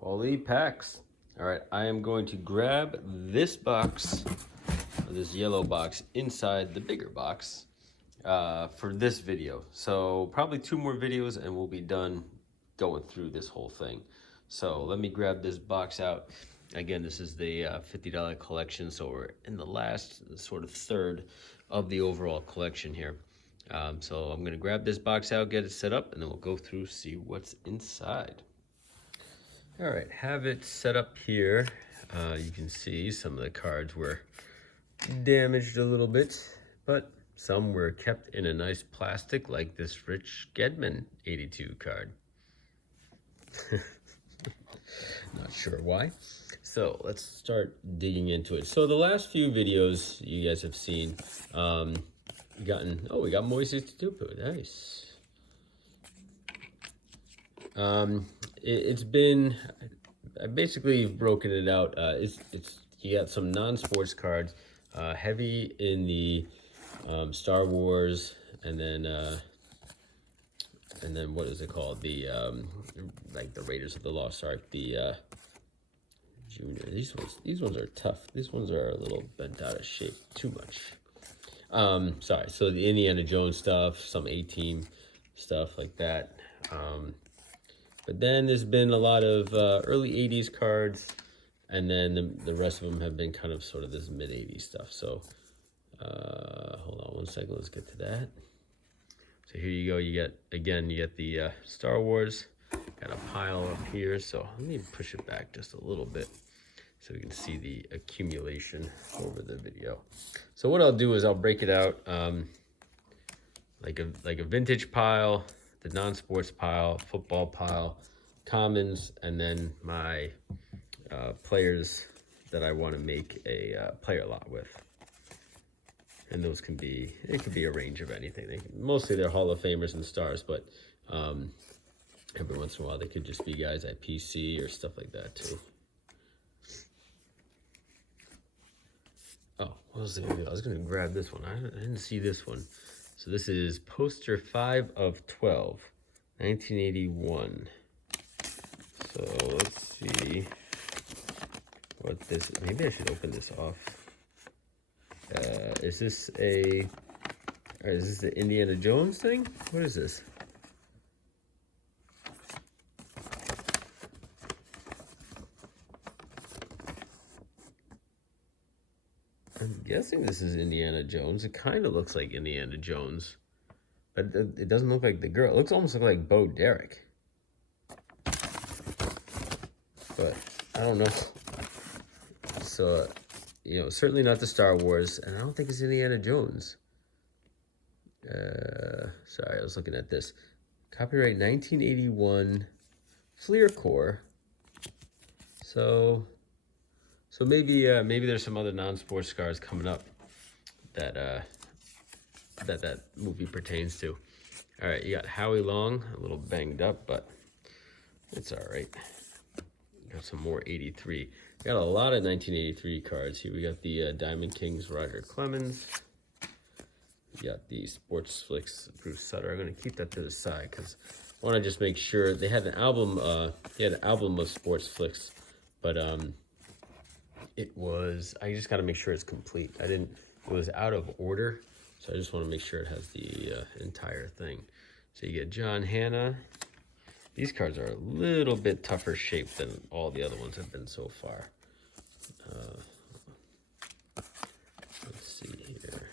Poly packs. All right, I am going to grab this box, this yellow box, inside the bigger box for this video. So probably 2 more videos and we'll be done going through this whole thing. So let me grab this box out. Again, this is the $50 collection, so we're in the last sort of third of the overall collection here. So I'm gonna grab this box out, get it set up, and then we'll go through, see what's inside. All right, have it set up here. You can see some of the cards were damaged a little bit, but some were kept in a nice plastic, like this Rich Gedman 82 card. Not sure why. So let's start digging into it. So the last few videos you guys have seen, we got Moises Tupu, nice. It's been, I basically broken it out. You got some non-sports cards, heavy in the Star Wars, and then what is it called? The like the Raiders of the Lost Ark, the Junior. These ones are tough. These ones are a little bent out of shape too much. Sorry. So the Indiana Jones stuff, some A-Team stuff like that. But then there's been a lot of early 80s cards, and then the rest of them have been kind of sort of this mid-80s stuff. So hold on one second, let's get to that. So here you go, you get the Star Wars, got a pile up here. So let me push it back just a little bit so we can see the accumulation over the video. So what I'll do is I'll break it out like a vintage pile, the non-sports pile, football pile, commons, and then my players that I want to make a player lot with. And those could be a range of anything. Mostly they're Hall of Famers and stars, but every once in a while they could just be guys at PC or stuff like that too. Oh, what was I gonna do? I was gonna grab this one. I didn't see this one. So this is poster 5 of 12, 1981. So let's see what this, maybe I should open this off. Is this the Indiana Jones thing? What is this? I'm guessing this is Indiana Jones. It kind of looks like Indiana Jones, but it doesn't look like the girl. It looks almost like Bo Derek, but I don't know. So, certainly not the Star Wars, and I don't think it's Indiana Jones. Sorry, I was looking at this. Copyright 1981, Fleer Core. So maybe there's some other non-sports cars coming up that movie pertains to. All right, you got Howie Long, a little banged up, but it's all right. Got some more 83. Got a lot of 1983 cards here. We got the Diamond Kings Ryder Clemens. We got the Sports Flicks Bruce Sutter. I'm gonna keep that to the side because I want to just make sure they had an album. They had an album of Sports Flicks, but it was. I just got to make sure it's complete. It was out of order, so I just want to make sure it has the entire thing. So you get John Hanna. These cards are a little bit tougher shaped than all the other ones have been so far. Let's see here.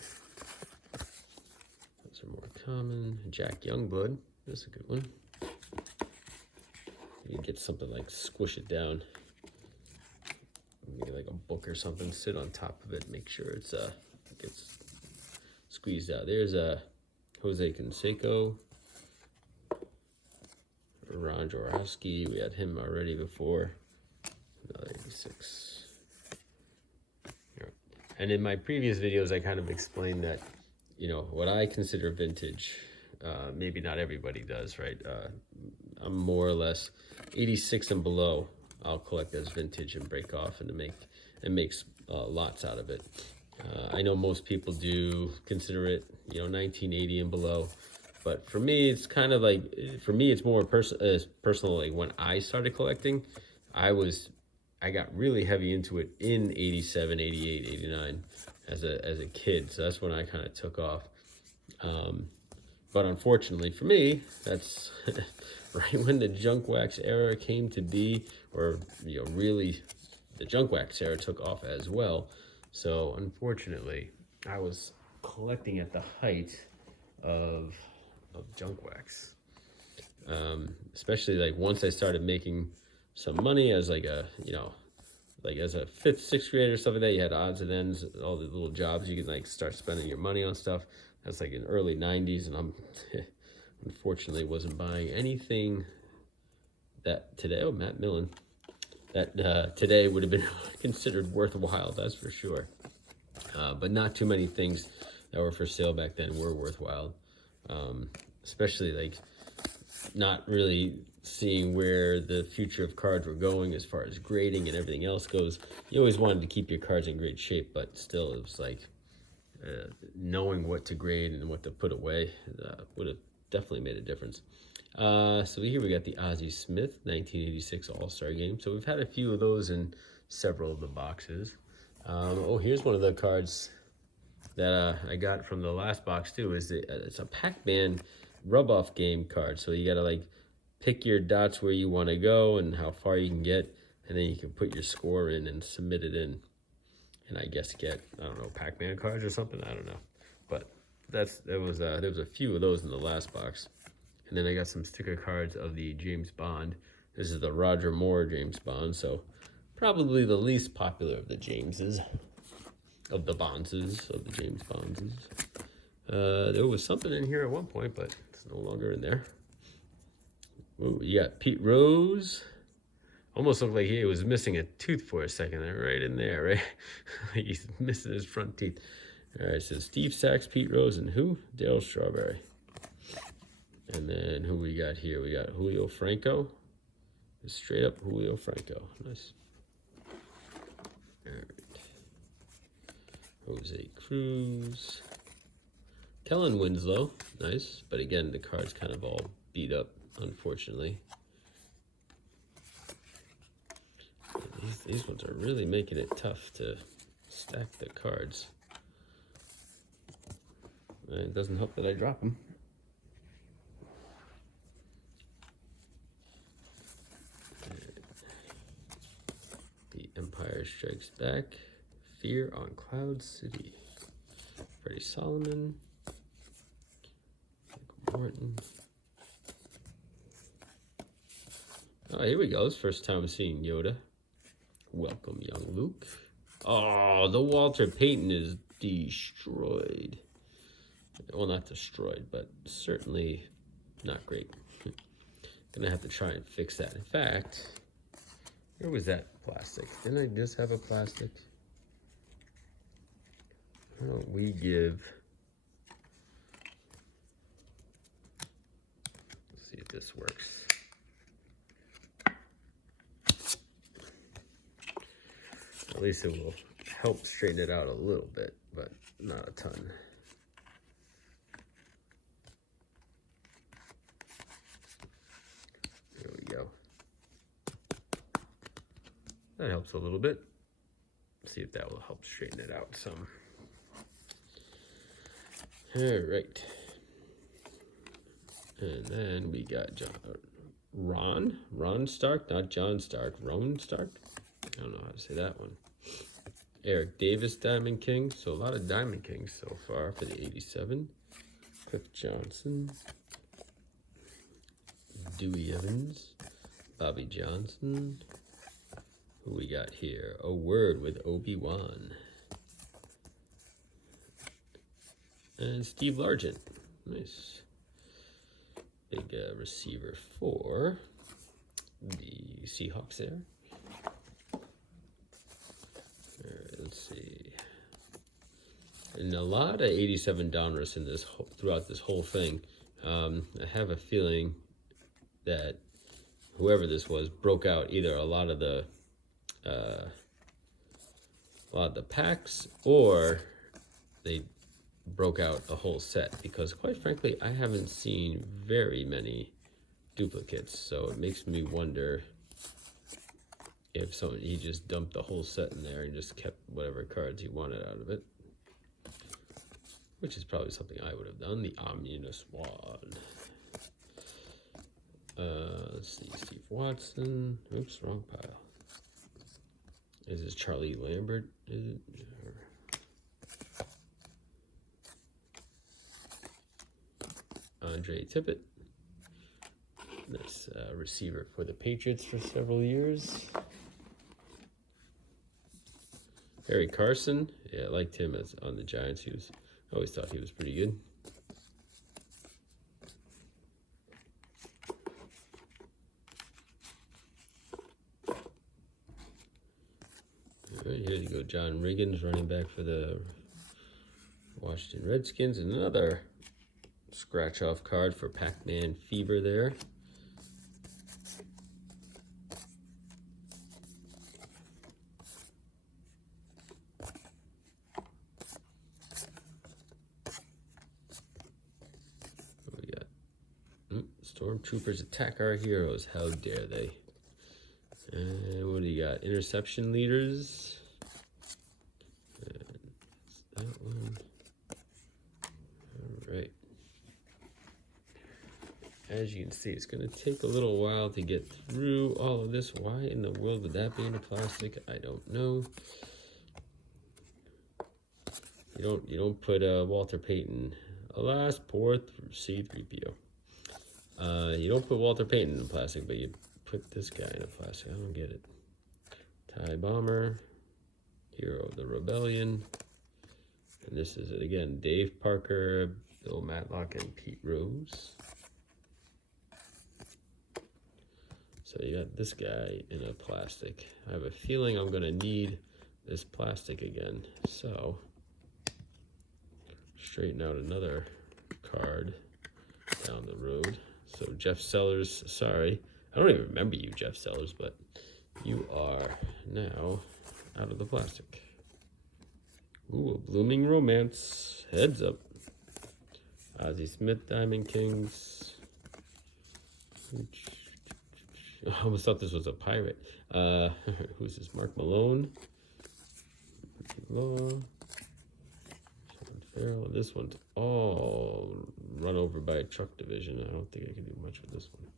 Those are more common. Jack Youngblood. That's a good one. You get something like squish it down. Maybe like a book or something. Sit on top of it. Make sure it gets squeezed out. There's a Jose Canseco. Ron Jaworski, we had him already before. Another 86. And in my previous videos, I kind of explained that, what I consider vintage, maybe not everybody does, right? I'm more or less 86 and below. I'll collect as vintage and break off and makes lots out of it. I know most people do consider it, 1980 and below. But for me, it's kind of like, it's more personal. Like when I started collecting, I got really heavy into it in 87, 88, 89 as a kid. So that's when I kind of took off. But unfortunately for me, that's right when the junk wax era came to be, or really the junk wax era took off as well. So unfortunately, I was collecting at the height of junk wax. Especially like once I started making some money as like like as a fifth, sixth grader or stuff like that, you had odds and ends, all the little jobs you could like start spending your money on stuff. That's like in early 90s, and I'm unfortunately wasn't buying anything that today, oh, Matt Millen, that today would have been considered worthwhile, that's for sure. But not too many things that were for sale back then were worthwhile. Especially like not really seeing where the future of cards were going as far as grading and everything else goes. You always wanted to keep your cards in great shape, but still it was like knowing what to grade and what to put away would have definitely made a difference. So here we got the Ozzie Smith 1986 All-Star Game. So we've had a few of those in several of the boxes. Oh, here's one of the cards that I got from the last box too. It's a Pac-Man rub-off game card. So you gotta like pick your dots where you want to go and how far you can get, and then you can put your score in and submit it in, and I guess get, I don't know, Pac-Man cards or something. I don't know, but there was a few of those in the last box. And then I got some sticker cards of the James Bond. This is the Roger Moore James Bond, so probably the least popular of the Jameses, of the Bondses, of the James Bondses. There was something in here at one point, but it's no longer in there. Ooh, you got Pete Rose. Almost looked like he was missing a tooth for a second there, right in there, right? Like he's missing his front teeth. All right, so Steve Sachs, Pete Rose, and who? Darryl Strawberry. And then who we got here? We got Julio Franco. Straight up Julio Franco. Nice. All right. Jose Cruz. Kellen Winslow. Nice. But again, the card's kind of all beat up, unfortunately. These ones are really making it tough to stack the cards. And it doesn't help that I drop them. The Empire Strikes Back. Fear on Cloud City. Freddie Solomon. Michael Morton. Oh, here we go. It's the first time seeing Yoda. Welcome, young Luke. Oh, the Walter Payton is destroyed. Well, not destroyed, but certainly not great. Gonna have to try and fix that. In fact, where was that plastic? Didn't I just have a plastic? Why don't we give... Let's see if this works. At least it will help straighten it out a little bit, but not a ton. There we go. That helps a little bit. See if that will help straighten it out some. All right. And then we got Ron Stark, not John Stark, Ron Stark. I don't know how to say that one. Eric Davis, Diamond King. So a lot of Diamond Kings so far for the 87. Cliff Johnson. Dewey Evans. Bobby Johnson. Who we got here? A Word with Obi-Wan. And Steve Largent. Nice. Big receiver for the Seahawks there. Let's see. And a lot of 87 Donruss in this throughout this whole thing. I have a feeling that whoever this was broke out either a lot of the packs, or they broke out a whole set, because quite frankly I haven't seen very many duplicates, so it makes me wonder if someone, he just dumped the whole set in there and just kept whatever cards he wanted out of it. Which is probably something I would have done. The Omnibus Wad. Let's see, Steve Watson. Oops, wrong pile. Is this Charlie Lambert? Is it? Or Andre Tippett. This receiver for the Patriots for several years. Harry Carson. Yeah, I liked him as on the Giants. I always thought he was pretty good. All right, here you go. John Riggins, running back for the Washington Redskins. Another scratch-off card for Pac-Man Fever there. What we got? Stormtroopers attack our heroes. How dare they? And what do you got? Interception leaders. And that one. All right. As you can see, it's going to take a little while to get through all of this. Why in the world would that be in a plastic? I don't know. You don't put Walter Payton. Alas, poor C-3PO. You don't put Walter Payton in plastic, but you put this guy in a plastic. I don't get it. TIE Bomber, Hero of the Rebellion. And this is it again. Dave Parker, Bill Matlock, and Pete Rose. So you got this guy in a plastic. I have a feeling I'm going to need this plastic again. So, straighten out another card down the road. So Jeff Sellers, sorry. I don't even remember you, Jeff Sellers, but you are now out of the plastic. Ooh, a Blooming Romance. Heads up. Ozzie Smith, Diamond Kings. I almost thought this was a pirate. Who's this? Mark Malone. Law. Sean Farrell. This one's all run over by a truck division. I don't think I can do much with this one.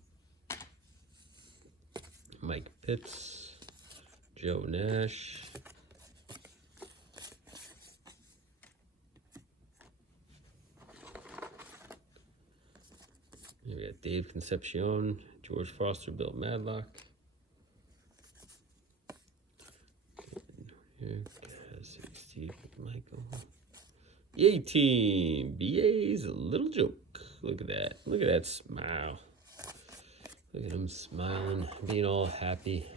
Mike Pitts. Joe Nash. We got Dave Concepcion, George Foster, Bill Madlock. Here, Steve Michael. Yay team! BA's a little joke. Look at that. Look at that smile. Look at him smiling, being all happy.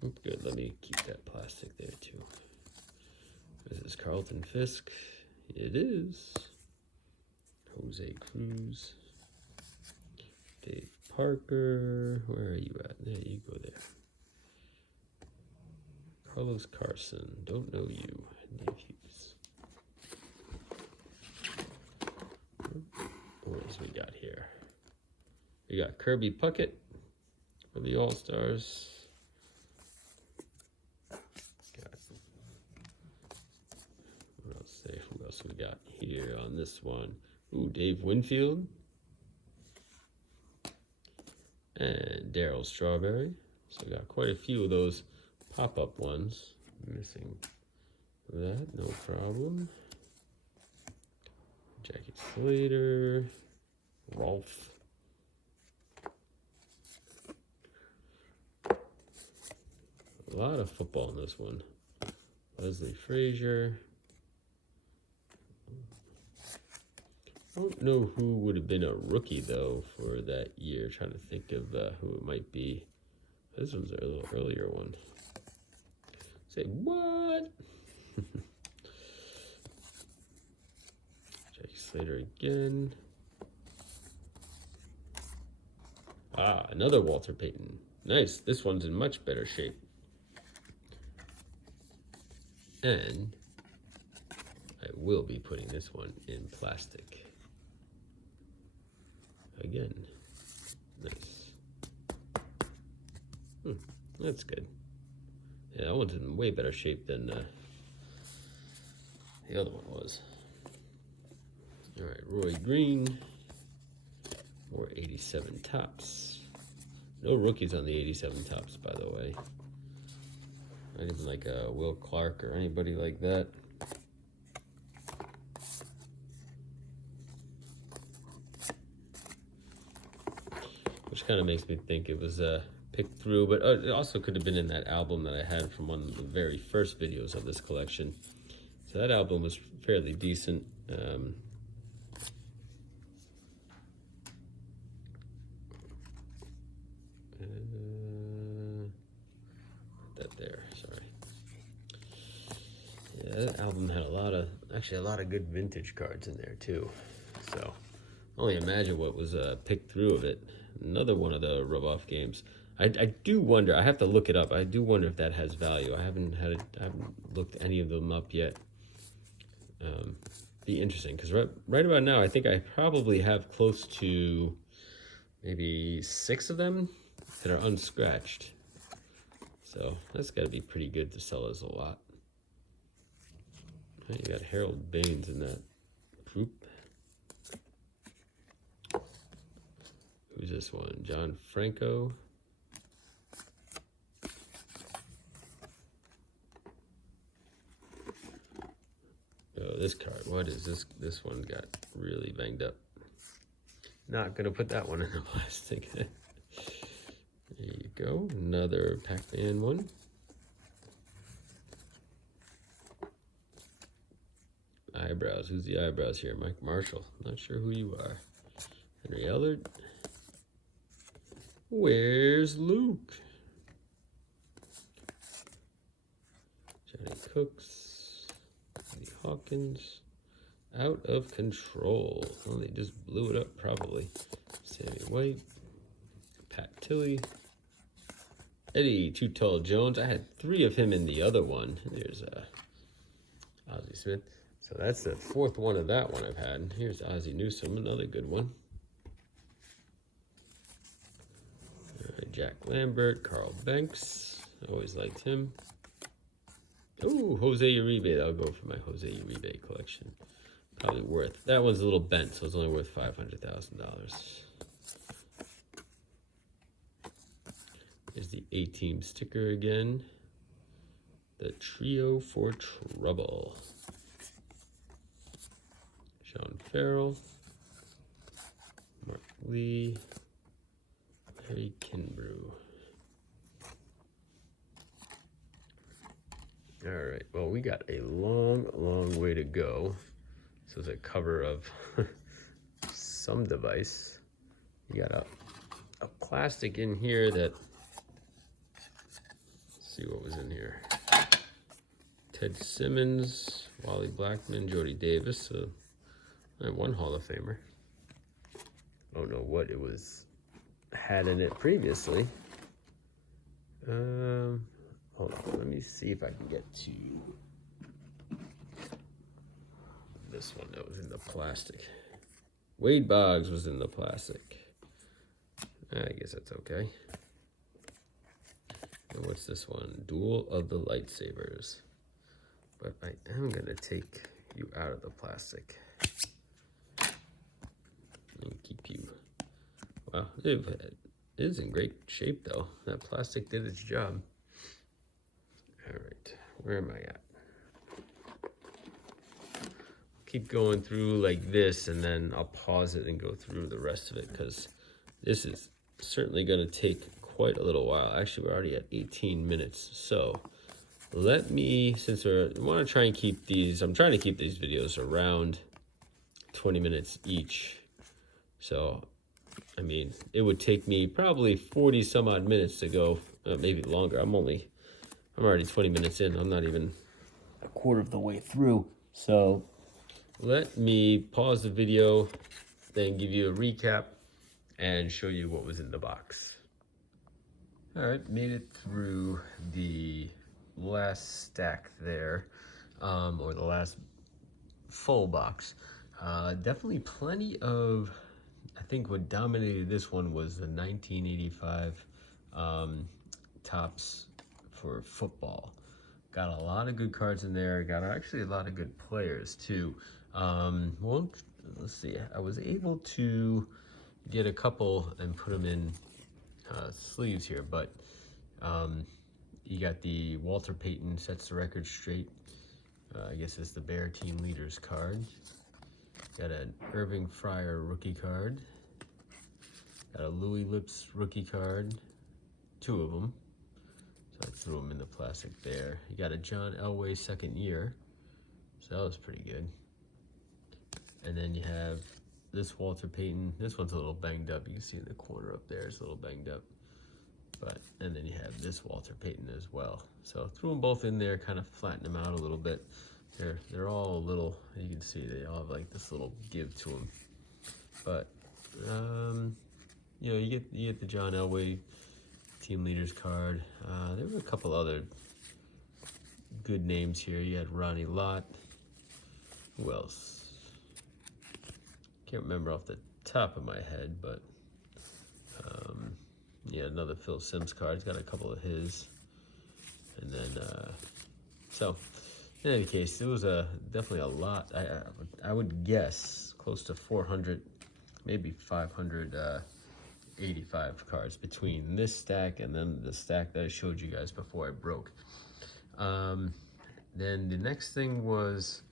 Good, let me keep that plastic there too. Is this Carlton Fisk? It is. Jose Cruz. Dave Parker. Where are you at? There you go there. Carlos Carson. Don't know you. Dave Hughes. What else we got here? We got Kirby Puckett for the All-Stars. Who else we got here on this one? Ooh, Dave Winfield. And Darryl Strawberry. So we got quite a few of those pop-up ones. Missing that, no problem. Jackie Slater. Rolf. A lot of football in this one. Leslie Frazier. I don't know who would have been a rookie, though, for that year. Trying to think of who it might be. This one's a little earlier one. Say, what? Jackie Slater again. Ah, another Walter Payton. Nice. This one's in much better shape. And I will be putting this one in plastic. Again, nice. That's good. Yeah, that one's in way better shape than the other one was. All right, Roy Green. More 87 tops. No rookies on the 87 tops, by the way. Not even like Will Clark or anybody like that. Which kind of makes me think it was picked through, but it also could have been in that album that I had from one of the very first videos of this collection. So that album was fairly decent. That there, sorry. Yeah, that album had a lot of good vintage cards in there too. So only imagine what was picked through of it. Another one of the rub-off games. I do wonder. I have to look it up. I do wonder if that has value. I haven't looked any of them up yet. Be interesting because right about now, I think I probably have close to maybe 6 of them that are unscratched. So that's got to be pretty good to sell as a lot. You got Harold Baines in that group. Who's this one? John Franco. Oh, this card. What is this? This one got really banged up. Not going to put that one in the plastic. There you go. Another Pac-Man one. Eyebrows. Who's the eyebrows here? Mike Marshall. Not sure who you are. Henry Ellard. Where's Luke? Johnny Cooks. Lee Hawkins. Out of Control. Well, they just blew it up probably. Sammy White. Pat Tilley. Eddie Too Tall Jones. I had 3 of him in the other one. There's Ozzie Smith. So that's the 4th one of that one I've had. Here's Ozzie Newsome, another good one. Jack Lambert, Carl Banks. I always liked him. Ooh, Jose Uribe. I'll go for my Jose Uribe collection. Probably worth. That one's a little bent, so it's only worth $500,000. Here's the A-Team sticker again. The Trio for Trouble. Sean Farrell, Mark Lee, Harry Kinbrew. All right, well, we got a long way to go. This is a cover of some device. You got a plastic in here that, let's see what was in here. Ted Simmons, Wally Blackman, Jody Davis, so one Hall of Famer. I don't know what it had in it previously. Hold on, let me see if I can get to this one that was in the plastic. Wade Boggs was in the plastic. I guess that's okay. And what's this one? Duel of the Lightsabers. But I am gonna take you out of the plastic. And keep you. Wow, it is in great shape though. That plastic did its job. All right, where am I at? Keep going through like this, and then I'll pause it and go through the rest of it because this is certainly going to take quite a little while. Actually, we're already at 18 minutes. So let me, since I want to try and keep these, I'm trying to keep these videos around 20 minutes each. So, I mean, it would take me probably 40 some odd minutes to go, maybe longer. I'm already 20 minutes in. I'm not even a quarter of the way through. So let me pause the video, then give you a recap and show you what was in the box. All right, made it through the last stack there, or the last full box. Definitely plenty of, I think what dominated this one was the 1985 Tops for football. Got a lot of good cards in there. Got actually a lot of good players too. Well, let's see. I was able to get a couple and put them in sleeves here, but you got the Walter Payton sets the record straight. I guess it's the Bear Team Leaders card. Got an Irving Fryer rookie card. Got a Louis Lips rookie card. 2 of them. So I threw them in the plastic there. You got a John Elway second year. So that was pretty good. And then you have this Walter Payton. This one's a little banged up. You can see in the corner up there, it's a little banged up. And then you have this Walter Payton as well. So threw them both in there, kind of flattened them out a little bit. They're all a little, you can see they all have like this little give to them. But you know, you get the John Elway Team Leaders card. There were a couple other good names here. You had Ronnie Lott. Who else? Can't remember off the top of my head, but yeah, another Phil Simms card. He's got a couple of his. And then, so, in any case, it was definitely a lot. I would guess close to 400, maybe 585 cards between this stack and then the stack that I showed you guys before I broke. Then the next thing was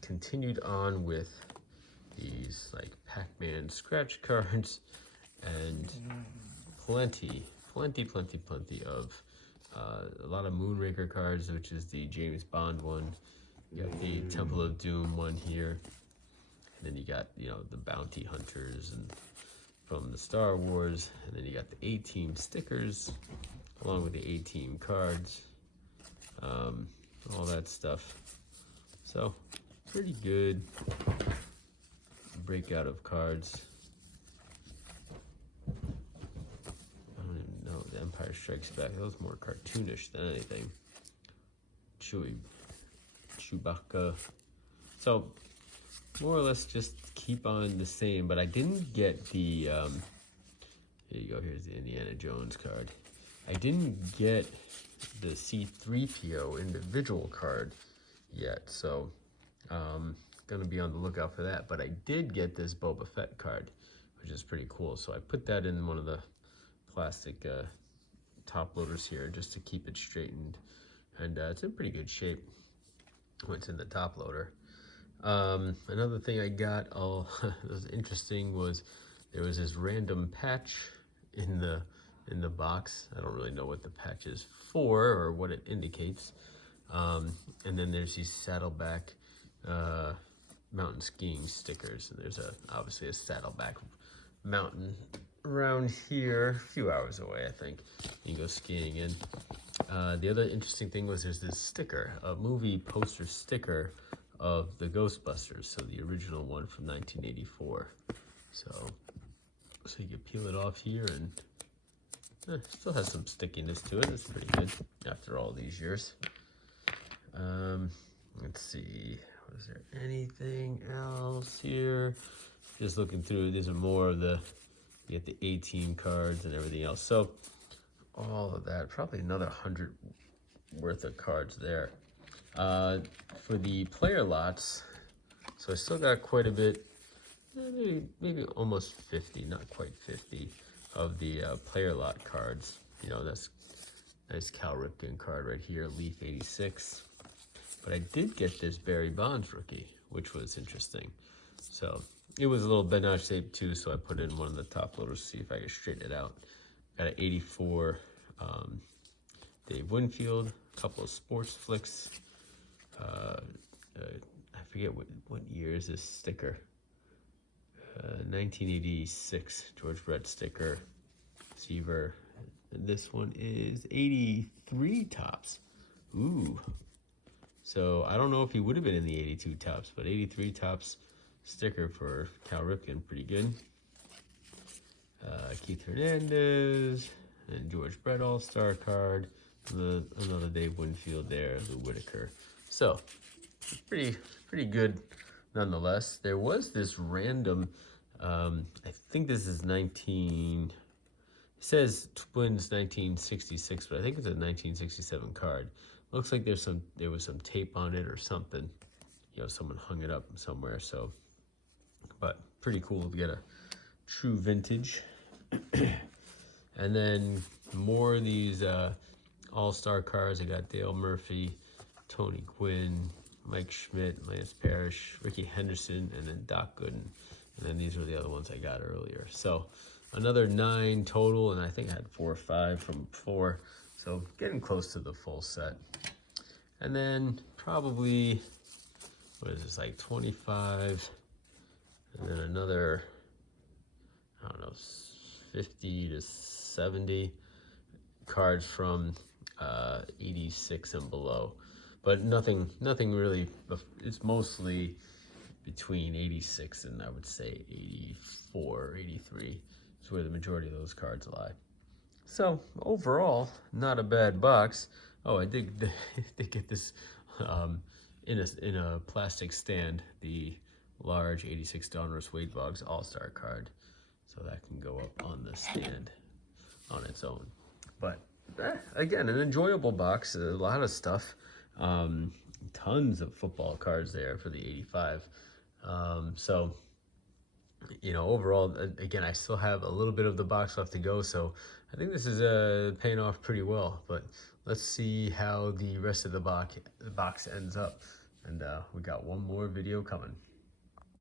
continued on with these like Pac-Man scratch cards and plenty of a lot of Moonraker cards, which is the James Bond one. You got the Temple of Doom one here, and then you got, you know, the Bounty Hunters and from the Star Wars, and then you got the A-Team stickers along with the A-Team cards, all that stuff. So pretty good breakout of cards. I don't even know. The Empire Strikes Back, that was more cartoonish than anything. Chewbacca. So more or less just keep on the same, but I didn't get the here you go, here's the Indiana Jones card. I didn't get the C-3PO individual card yet, so gonna be on the lookout for that. But I did get this Boba Fett card, which is pretty cool, so I put that in one of the plastic top loaders here just to keep it straightened, and it's in pretty good shape when it's in the top loader. Another thing I got that was interesting was there was this random patch in the box. I don't really know what the patch is for or what it indicates. And then there's these Saddleback mountain skiing stickers, and there's obviously a Saddleback mountain around here, a few hours away, I think. You can go skiing in. The other interesting thing was there's this sticker, a movie poster sticker of the Ghostbusters, so the original one from 1984. So you can peel it off here, and still has some stickiness to it. It's pretty good after all these years. Let's see, was there anything else here? Just looking through, these are more of the, you get the A-Team cards and everything else. So all of that, probably another 100 worth of cards there. For the player lots, so I still got quite a bit, maybe almost 50, not quite 50, of the player lot cards. You know, that's nice Cal Ripken card right here, Leaf 86. But I did get this Barry Bonds rookie, which was interesting. So it was a little bent out shape too, so I put it in one of the top loaders to see if I could straighten it out. Got an 84 Dave Winfield, a couple of Sports Flicks. I forget what year is this sticker. 1986 George Brett sticker, Seaver. And this one is 83 tops. Ooh. So I don't know if he would have been in the 82 tops, but 83 tops sticker for Cal Ripken, pretty good. Keith Hernandez and George Brett All-Star card. Another Dave Winfield there, the Whitaker. So pretty good nonetheless. There was this random, I think this is It says Twins 1966, but I think it's a 1967 card. Looks like there was some tape on it or something. You know, someone hung it up somewhere. So, but pretty cool to get a true vintage. And then more of these all-star cards. I got Dale Murphy, Tony Gwynn, Mike Schmidt, Lance Parrish, Ricky Henderson, and then Doc Gooden. And then these were the other ones I got earlier. So another 9 total, and I think I had 4 or 5 from before. So getting close to the full set. And then probably, what is this, like 25, and then another, I don't know, 50 to 70 cards from 86 and below. But nothing really, it's mostly between 86 and I would say 84, 83 is where the majority of those cards lie. So overall, not a bad box. Oh, I did get this in a plastic stand, the large 86 Donruss Wade Boggs All-Star card. So that can go up on the stand on its own. But again, an enjoyable box, a lot of stuff. Tons of football cards there for the 85. So, you know, overall, again, I still have a little bit of the box left to go. So I think this is paying off pretty well. But let's see how the rest of the box ends up. And we got one more video coming.